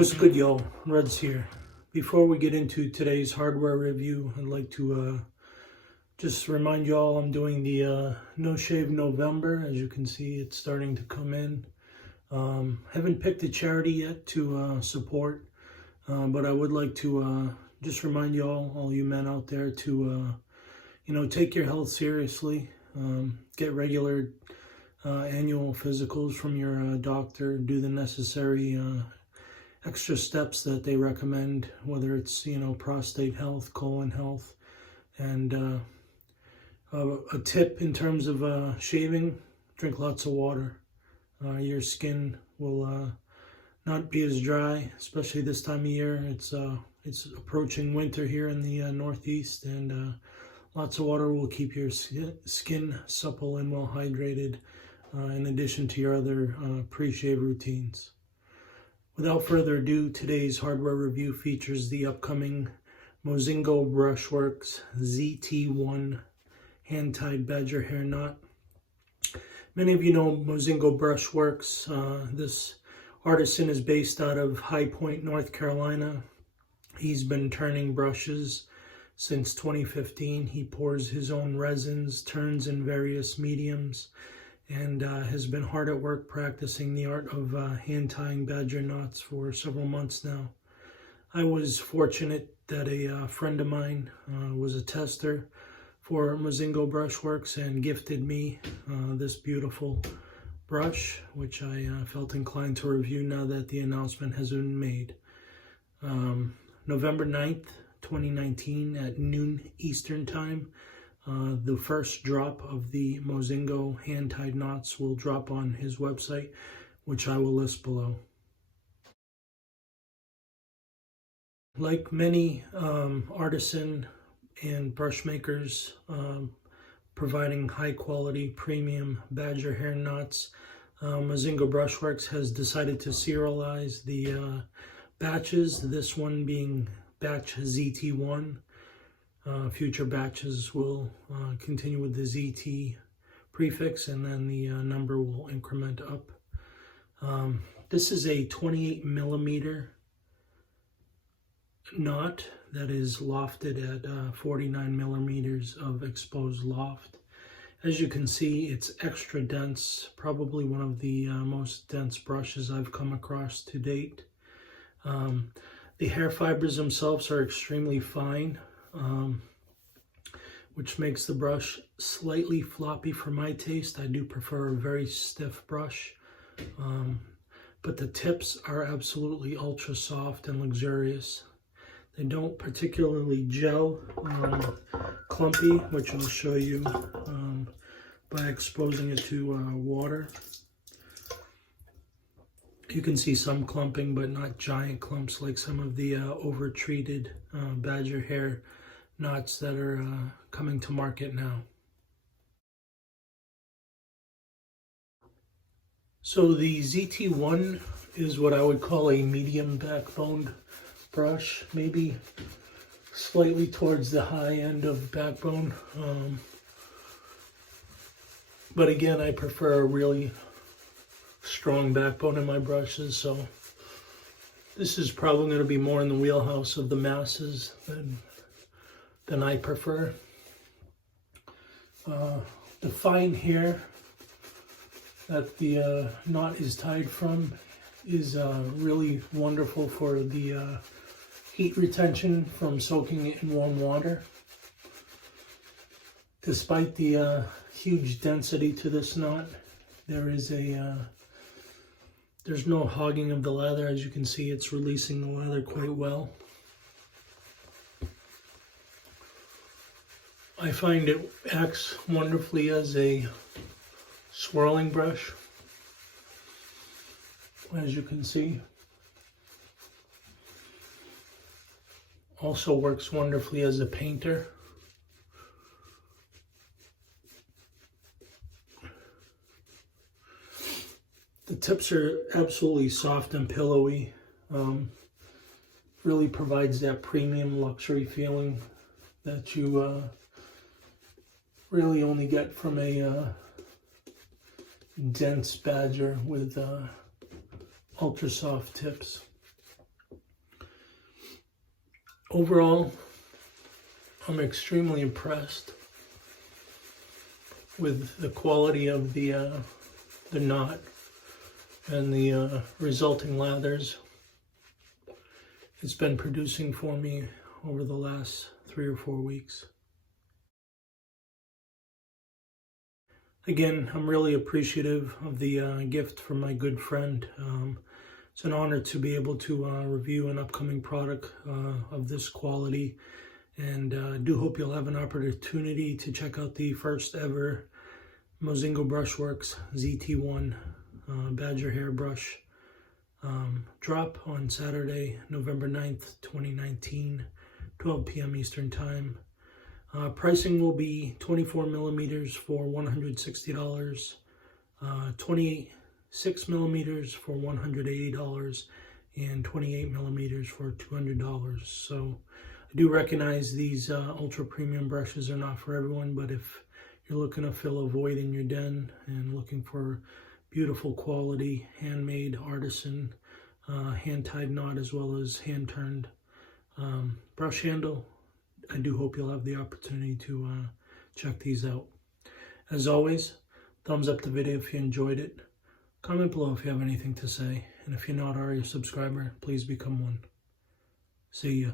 What's good, y'all? Reds here. Before we get into today's hardware review, I'd like to just remind y'all I'm doing the No Shave November. As you can see, it's starting to come in. Haven't picked a charity yet to support, but I would like to just remind y'all, all you men out there, to take your health seriously. Get regular annual physicals from your doctor. Do the necessary extra steps that they recommend, whether it's prostate health, colon health, and a tip in terms of shaving: drink lots of water. Your skin will not be as dry, especially this time of year. It's approaching winter here in the Northeast, and lots of water will keep your skin supple and well hydrated, in addition to your other pre-shave routines. Without further ado, today's hardware review features the upcoming Mozingo Brushworks ZT1 hand-tied Badger hair knot. Many of you know Mozingo Brushworks. This artisan is based out of High Point, North Carolina. He's been turning brushes since 2015. He pours his own resins, turns in various mediums, and has been hard at work practicing the art of hand-tying badger knots for several months now. I was fortunate that a friend of mine was a tester for Mozingo Brushworks and gifted me this beautiful brush, which I felt inclined to review now that the announcement has been made. November 9th, 2019 at noon Eastern Time, the first drop of the Mozingo hand-tied knots will drop on his website, which I will list below. Like many artisan and brush makers providing high-quality premium badger hair knots, Mozingo Brushworks has decided to serialize the batches, this one being batch ZT1. Future batches will continue with the ZT prefix, and then the number will increment up. This is a 28 millimeter knot that is lofted at 49 millimeters of exposed loft. As you can see, it's extra dense, probably one of the most dense brushes I've come across to date. The hair fibers themselves are extremely fine, which makes the brush slightly floppy for my taste. I do prefer a very stiff brush, but the tips are absolutely ultra soft and luxurious. They don't particularly gel, clumpy, which I'll show you by exposing it to water. You can see some clumping, but not giant clumps like some of the over-treated badger hair knots that are coming to market now. So the ZT1 is what I would call a medium backboned brush, maybe slightly towards the high end of backbone. But again, I prefer a really strong backbone in my brushes, so this is probably going to be more in the wheelhouse of the masses than I prefer. The fine hair that the knot is tied from is really wonderful for the heat retention from soaking it in warm water. Despite the huge density to this knot, there's no hogging of the leather. As you can see, it's releasing the leather quite well. I find it acts wonderfully as a swirling brush, as you can see. Also works wonderfully as a painter. The tips are absolutely soft and pillowy. Really provides that premium luxury feeling that you really only get from a dense badger with ultra soft tips. Overall, I'm extremely impressed with the quality of the knot and the resulting lathers it's been producing for me over the last 3 or 4 weeks. Again, I'm really appreciative of the gift from my good friend. It's an honor to be able to review an upcoming product of this quality, and I do hope you'll have an opportunity to check out the first ever Mozingo Brushworks ZT1 Badger hairbrush drop on Saturday, November 9th, 2019, 12 p.m. Eastern Time. Pricing will be 24 millimeters for $160, 26 millimeters for $180, and 28 millimeters for $200. So I do recognize these ultra premium brushes are not for everyone, but if you're looking to fill a void in your den and looking for beautiful quality, handmade, artisan, hand-tied knot as well as hand-turned brush handle, I do hope you'll have the opportunity to check these out. As always, thumbs up the video if you enjoyed it. Comment below if you have anything to say. And if you're not already a subscriber, please become one. See ya.